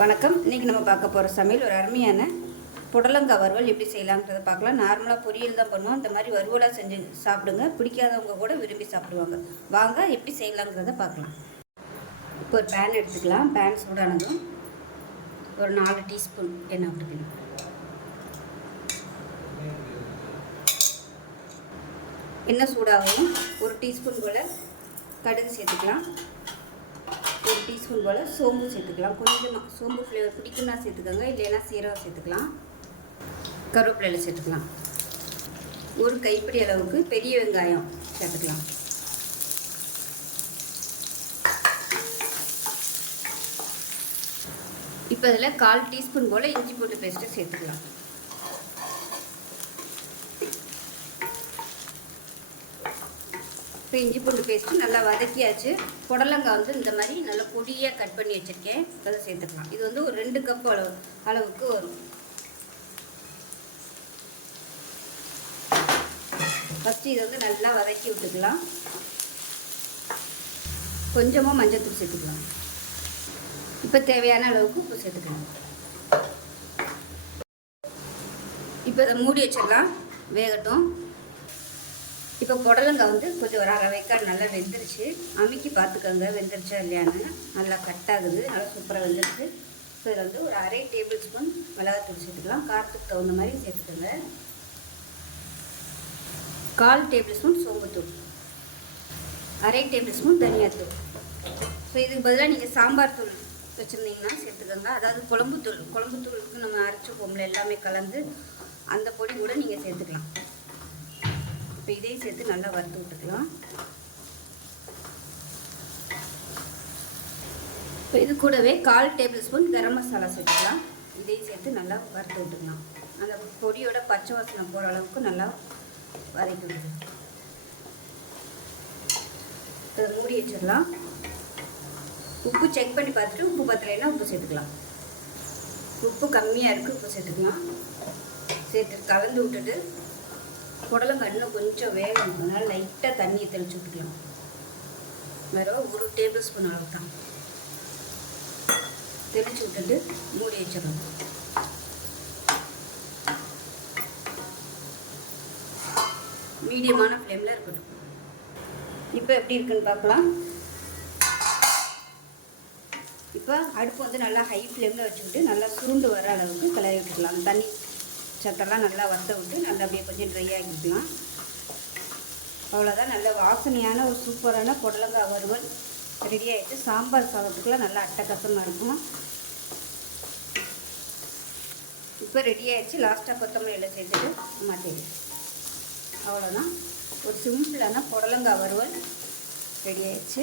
வணக்கம். இன்றைக்கி நம்ம பார்க்க போகிற சமையல் ஒரு அருமையான புடலங்காய் வறுவல் எப்படி செய்யலாங்கிறத பார்க்கலாம். நார்மலாக பொரியல் தான் பண்ணுவோம். இந்த மாதிரி வறுவலாக செஞ்சு சாப்பிடுங்க. பிடிக்காதவங்க கூட விரும்பி சாப்பிடுவாங்க. வாங்க எப்படி செய்யலாங்கிறத பார்க்கலாம். இப்போ ஒரு பேன் எடுத்துக்கலாம். பேன் சூடானதும் ஒரு நாலு டீஸ்பூன் எண்ணெய் விட்டுக்கலாம் எண்ணெய் சூடாகவும் ஒரு டீஸ்பூன் போல் கடுகு சேர்த்துக்கலாம். ஒரு டீஸ்பூன் போல் சோம்பு சேர்த்துக்கலாம். கொஞ்சமாக சோம்பு ஃப்ளேவர் பிடிக்குன்னா சேர்த்துக்கோங்க. இல்லைன்னா சீரகம் சேர்த்துக்கலாம். கருவேப்பிலையில் சேர்த்துக்கலாம். ஒரு கைப்பிடி அளவுக்கு பெரிய வெங்காயம் சேர்த்துக்கலாம். இப்போ இதில் கால் டீஸ்பூன் போல் இஞ்சி போட்டு பேஸ்ட்டு சேர்த்துக்கலாம். இப்போ இஞ்சி பூண்டு பேஸ்ட்டு நல்லா வதக்கியாச்சு. புடலங்காய் வந்து இந்த மாதிரி நல்லா பொடியாக கட் பண்ணி வச்சுருக்கேன். அதை சேர்த்துக்கலாம். இது வந்து ஒரு ரெண்டு கப் அளவு அளவுக்கு வரும். ஃபஸ்ட்டு இதை வந்து நல்லா வதக்கி விட்டுக்கலாம். கொஞ்சமாக மஞ்சத்தூள் சேர்த்துக்கலாம். இப்போ தேவையான அளவுக்கு உப்பு சேர்த்துக்கலாம். இப்போ இதை மூடி வச்சிடலாம். வேகட்டும். இப்போ புடலங்காய் வந்து கொஞ்சம் ஒரு அரை வைக்கா நல்லா வெந்துருச்சு. அமுக்கி பார்த்துக்கோங்க வெந்துருச்சா இல்லையான்னு. நல்லா கட் ஆகுது. நல்லா சூப்பராக வெந்துருச்சு. இப்போ இதில் வந்து ஒரு அரை டேபிள் ஸ்பூன் மிளகாத்தூள் சேர்த்துக்கலாம். காரத்துக்கு தகுந்த மாதிரி சேர்த்துக்கோங்க. கால் டேபிள் ஸ்பூன் சோம்புத்தூள். அரை டேபிள் ஸ்பூன் தனியாத்தூள். ஸோ இதுக்கு பதிலாக நீங்கள் சாம்பார் தூள் வச்சுருந்தீங்கன்னா சேர்த்துக்கோங்க. அதாவது குழம்புத்தூள் குழம்புத்தூளுக்கு நம்ம அரைச்சி போம்ல எல்லாமே கலந்து அந்த பொடி கூட நீங்கள் சேர்த்துக்கலாம். இப்போ இதையும் சேர்த்து நல்லா வறுத்து விட்டுக்கலாம். இப்போ இது கூடவே கால் டேபிள் ஸ்பூன் கரம் மசாலா சேர்த்துக்கலாம். இதையும் சேர்த்து நல்லா வறுத்து விட்டுக்கலாம். அந்த பொடியோட பச்சை வாசனை போகிற அளவுக்கு நல்லா வதக்கி விட்டுக்கலாம் இதை மூடி வச்சிடலாம். உப்பு செக் பண்ணி பார்த்துட்டு உப்பு பத்தலைன்னா உப்பு சேர்த்துக்கலாம். உப்பு கம்மியாக இருக்குது உப்பு சேர்த்துக்கலாம். சேர்த்து கலந்து விட்டுட்டு புடலங்காய் இன்னும் கொஞ்சம் வேகணும். அதனால் லைட்டாக தண்ணியை தெளிச்சு விட்டுக்கலாம் வெறும் ஒரு டேபிள் ஸ்பூன் அளவு தான் தெளிச்சு விட்டுட்டு மூடி வச்சிடணும். மீடியமான ஃப்ளேமில் இருக்கட்டும். இப்போ எப்படி இருக்குன்னு பார்க்கலாம். இப்போ அடுப்பு வந்து நல்லா ஹை ஃப்ளேமில் வச்சுக்கிட்டு நல்லா சுருண்டு வர அளவுக்கு கிளறி விட்டுக்கலாம். தண்ணி சத்தெல்லாம் நல்லா வத்த விட்டு நல்லா அப்படியே கொஞ்சம் ட்ரை ஆக்கிக்கலாம். அவ்வளோதான் நல்ல வாசனையான ஒரு சூப்பரான புடலங்காய் வறுவல் ரெடி ஆகிட்டு சாம்பார் சாதத்துக்குலாம் நல்லா அட்டக்கசமாக இருக்கும். இப்போ ரெடி ஆகிடுச்சு லாஸ்ட்டாக கொத்தமல்லியில் சேர்த்துட்டு மாற்றிடு அவ்வளோதான் ஒரு சிம்பிளான புடலங்காய் வறுவல் ரெடி ஆகிடுச்சு